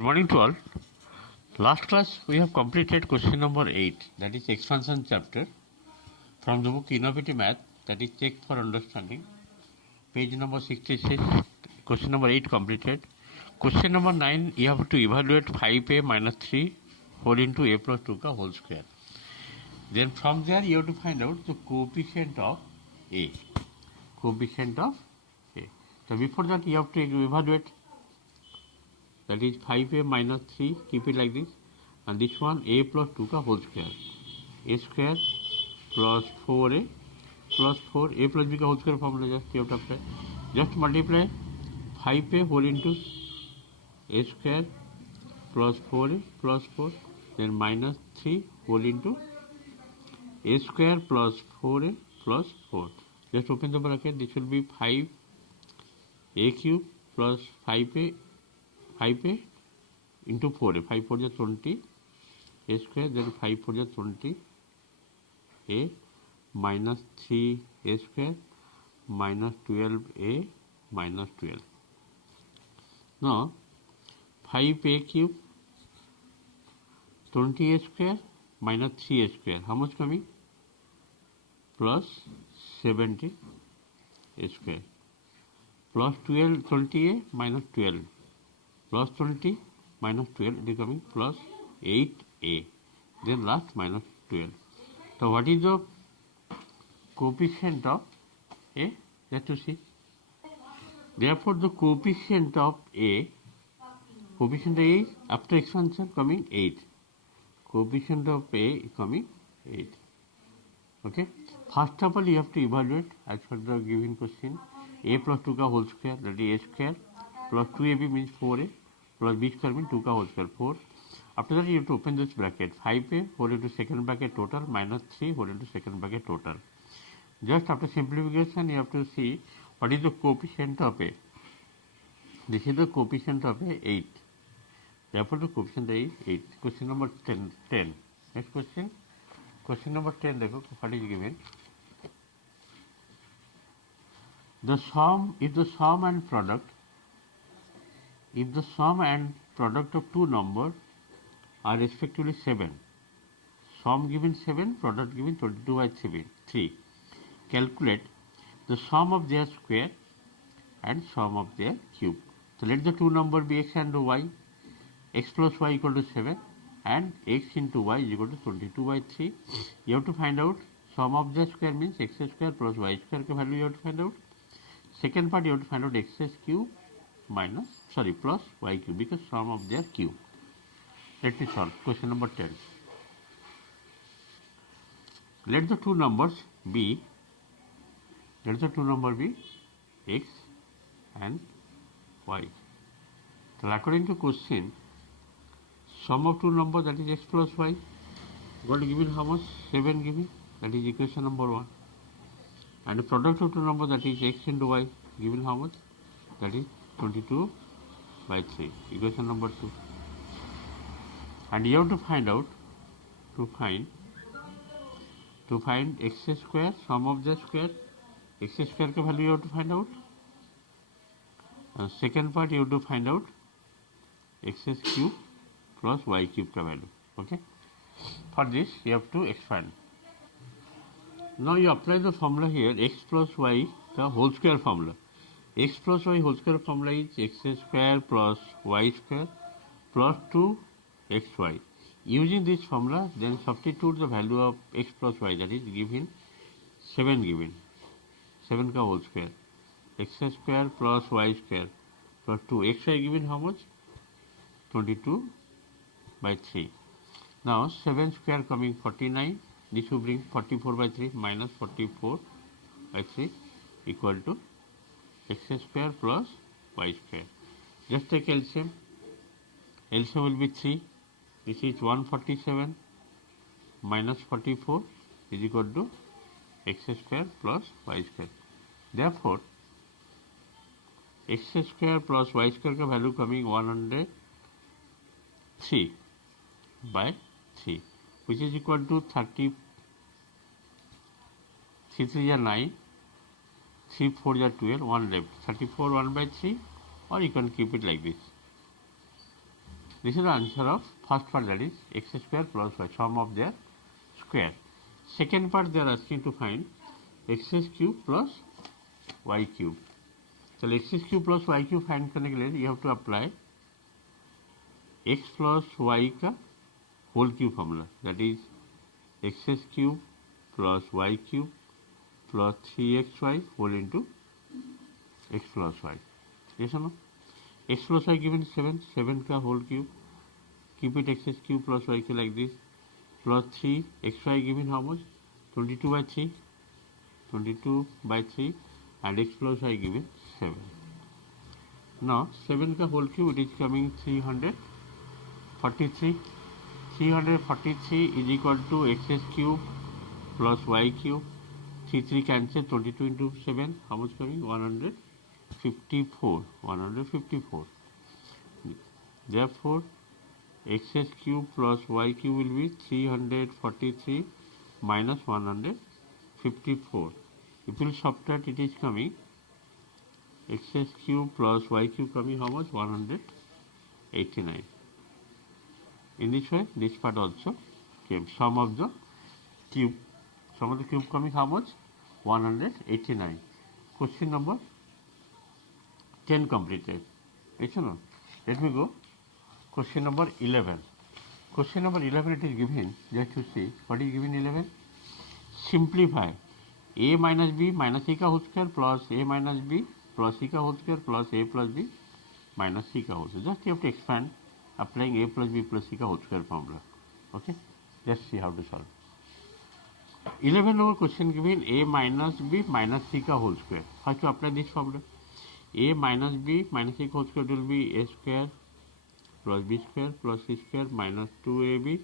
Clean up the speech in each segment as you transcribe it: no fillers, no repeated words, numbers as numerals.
Good morning to all. Last class we have completed question number 8, that is expansion chapter from the book Innovative Math, that is Check for Understanding, page number 66. Question number 8 completed. Question number 9, you have to evaluate 5a minus 3 whole into a plus 2 ka whole square. Then from there you have to find out the coefficient of a. Coefficient of a. So before that you have to evaluate, that is 5a minus 3, keep it like this, and this one a plus 2 ka whole square. A square plus 4a plus 4, a plus b ka whole square formula just you have to apply. Just multiply 5a whole into a square plus 4a plus 4, then minus 3 whole into a square plus 4a plus 4. Just open the bracket, this will be 5a cube plus 5a into 4a, 5 4 is 20, a square, then 5 4 is 20, a minus 3 a square minus 12a minus 12. Now 5a cube 20 a square minus 3 a square, how much coming? Plus 70 a square plus 20a minus 12 plus 20 minus 12, it is coming plus 8a, then last minus 12. So what is the coefficient of a? Let us see. Therefore the coefficient of a is after expansion coming 8. Coefficient of a is coming 8. Okay. First of all you have to evaluate as per the given question. A plus 2 ka whole square, that is a square, plus 2ab means 4a, plus b square means 2 ka whole square, 4. After that you have to open this bracket, 5a whole into second bracket total minus 3 whole into second bracket total. Just after simplification you have to see what is the coefficient of a. This is the coefficient of a, 8. Therefore the coefficient is 8. Question number 10. Next question. Question number 10, what is given? The sum, if the sum and product of two numbers are respectively 7, sum given 7, product given 22 by 3, calculate the sum of their square and sum of their cube. So let the two numbers be x and y. X plus y equal to 7 and x into y is equal to 22 by 3. You have to find out sum of the square means x square plus y square ka value you have to find out. Second part you have to find out x cube plus y cube, because sum of their cube. Let me solve question number 10. Let the two numbers be x and y. So according to question, sum of two numbers, that is x plus y, got given how much? 7 given, that is equation number 1. And the product of two numbers, that is x into y, given how much? That is 22 by 3, equation number 2. And you have to find out, to find x square, sum of the square, x square ka value you have to find out. And second part you have to find out x cube plus y cube ka value. Okay. For this you have to expand. Now you apply the formula here, x plus y ka whole square formula. X plus y whole square formula is x square plus y square plus 2xy. Using this formula, then substitute the value of x plus y, that is given 7 ka whole square, x square plus y square plus 2xy given how much? 22 by 3. Now 7 square coming 49, this will bring 44 by 3 minus 44 by 3 equal to x square plus y square. Just take LCM. LCM will be 3. This is 147 minus 44 is equal to x square plus y square. Therefore, x square plus y square ka value coming 103 by 3, which is equal to 30. 3 3 are 9, 3 4 are 12, 1 left, 34 1 by 3, or you can keep it like this. This is the answer of first part, that is x square plus y, sum of their square. Second part, they are asking to find x cube plus y cube. So x cube plus y cube find करने के लिए you have to apply x plus y का whole cube formula, that is x cube plus y cube plus 3xy whole into x plus y. Yes or no? X plus y given 7, 7 का whole cube, keep it x cube plus y cube like this, plus 3 xy given how much? 22 by 3, 22 by 3, and x plus y given 7. Now 7 का whole cube, it is coming 343. 343 is equal to x cube plus y cube. 3 cancel, 22 into 7, how much coming? 154. 154. Therefore, x cube plus y cube will be 343 minus 154. If you will subtract, it is coming x cube plus y cube coming how much? 189. In this way, this part also came. Sum of the cube coming how much? 189. Question number 10 completed. Yes or no? Let me go. Question number 11. Question number 11, it is given, just to see what is given 11. Simplify a minus b minus c का whole square plus a minus b plus c का whole square plus a plus b minus c का whole square. Just you have to expand applying a plus b plus c का whole square formula. Okay, let's see how to solve. 11 number question given a minus b minus c का whole square. First to apply this formula. A minus b minus c whole square will be a square plus b square plus c square minus 2ab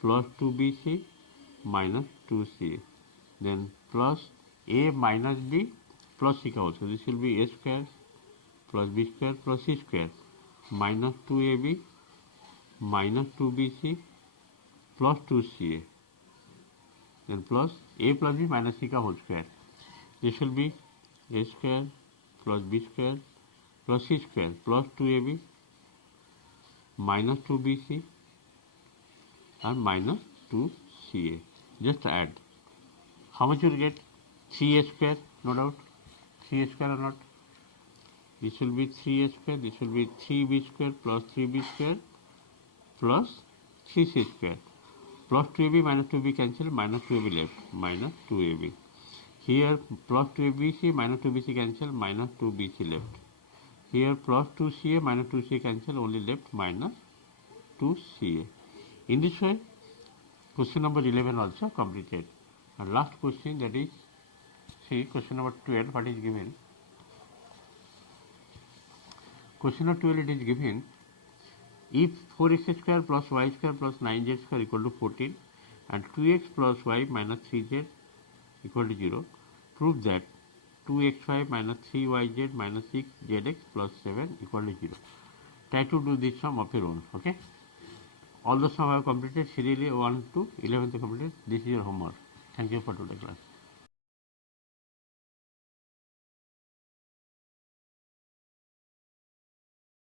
plus 2bc minus 2ca. Then plus a minus b plus c का whole square. This will be a square plus b square plus c square minus 2ab minus 2bc plus 2ca. Then plus a plus b minus c का whole square. This will be a square plus b square plus c square plus 2ab minus 2bc and minus 2ca. Just add. How much you will get? 3a square, no doubt. 3a square or not? This will be 3a square. This will be 3b square plus 3b square plus 3c square. Plus 2ab minus 2b cancel, minus 2ab left, minus 2ab. Here plus 2abc minus 2bc cancel, minus 2bc left. Here plus 2ca minus 2ca cancel, only left minus 2ca. In this way, question number 11 also completed. And last question, that is, see question number 12, what is given? Question number 12, it is given, if 4x square plus y square plus 9z square equal to 14 and 2x plus y minus 3z equal to 0, prove that 2xy minus 3yz minus 6zx plus 7 equal to 0. Try to do this sum of your own. Okay. All the sum I have completed, serially 1 to 11th completed. This is your homework. Thank you for today's class.